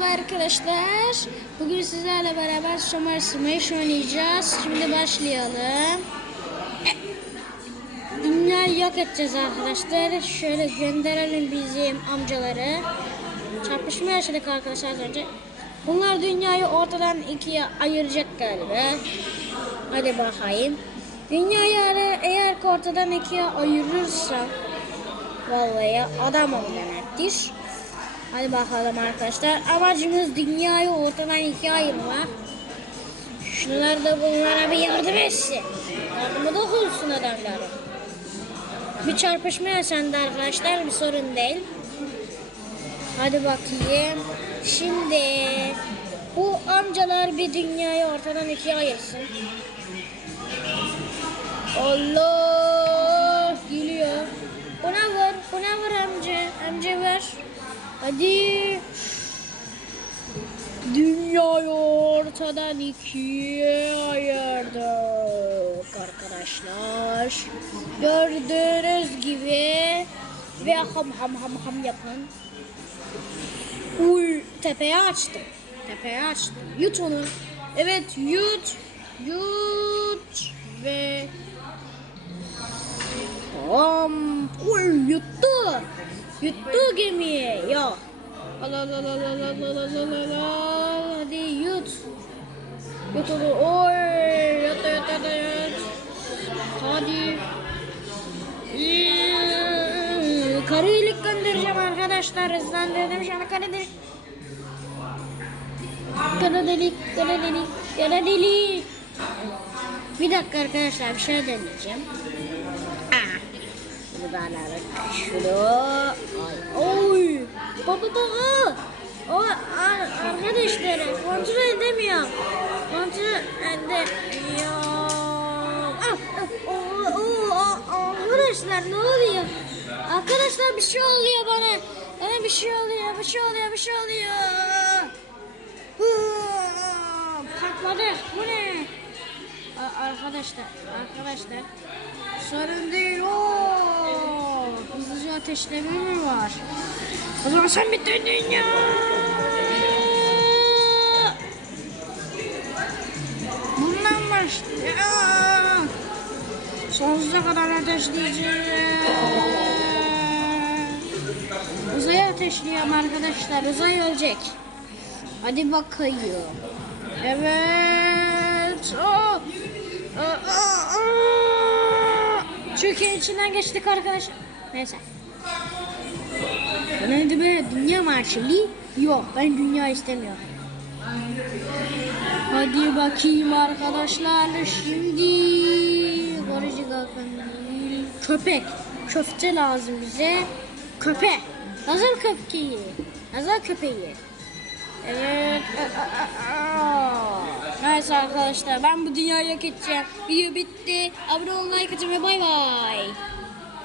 merhaba arkadaşlar. Bugün sizlerle beraber Summer Smash oynayacağız. Şimdi başlayalım. Dünyayı yok edeceğiz arkadaşlar. Şöyle gönderelim bizim amcaları. Çarpışma yaşadık arkadaşlar az önce. Bunlar dünyayı ortadan ikiye ayıracak galiba. Hadi bakayım. Dünyayı eğer- ortadan ikiye ayırırsa vallahi adamım demektir. Hadi bakalım arkadaşlar. Amacımız dünyayı ortadan ikiye ayırmak. Şunlar da bunlara bir yardım etsin. Yardımı dokunsun adamlara. Bir çarpışma yaşandı arkadaşlar. Bir sorun değil. Hadi bakayım. Şimdi bu amcalar bir dünyayı ortadan ikiye ayırsın. Allah Hadi. Dünyayı ortadan ikiye ayırdık arkadaşlar. Gördüğünüz gibi ve ham ham ham ham yapan. Uy tepeye açtım. Tepeye açtım. Yut onu. Evet yut. Yut ve Am, uy yuttu. Yuttu gemiyi. Ya. Al al al al al al al al al al. Hadi yut. Yut onu. Oy. Yut yut yut yut. Hadi. Karı iyilik göndereceğim arkadaşlar. Hızlandırdım şu an karı delik. Kara delik, kara delik, kara delik. Bir dakika arkadaşlar bir şey deneyeceğim. Ah. Alalım. Şunu. Oy. Baba baba. O a- arkadaşlar kontrol edemiyorum. Kontrol edemiyorum. Ah, ah, Arkadaşlar ne oluyor? Arkadaşlar bir şey oluyor bana. Bana bir şey oluyor, bir şey oluyor, bir şey oluyor. Hıı, Patladı. Bu ne? Arkadaşlar, arkadaşlar. Sorun değil. Oo, hızlıca ateşleme mi var? O zaman sen bittin dünya. Bundan başlıyor. Sonsuza kadar ateşleyeceğim. Uzaya ateşliyorum arkadaşlar. Uzay ölecek. Hadi bakayım. Evet. Oh. Aa, aa, aa. Çünkü içinden geçtik arkadaşlar. Neyse. Neydi be? Dünya marşali? Yok ben dünya istemiyorum. Hadi bakayım arkadaşlar. Şimdi değil. Köpek. Köfte lazım bize. Köpek. Hazır köpeği. Hazır köpeği. Evet. Aa, aa, aa. Neyse arkadaşlar ben bu dünyayı yok edeceğim. Video bitti. Abone olmayı, ve bay bay.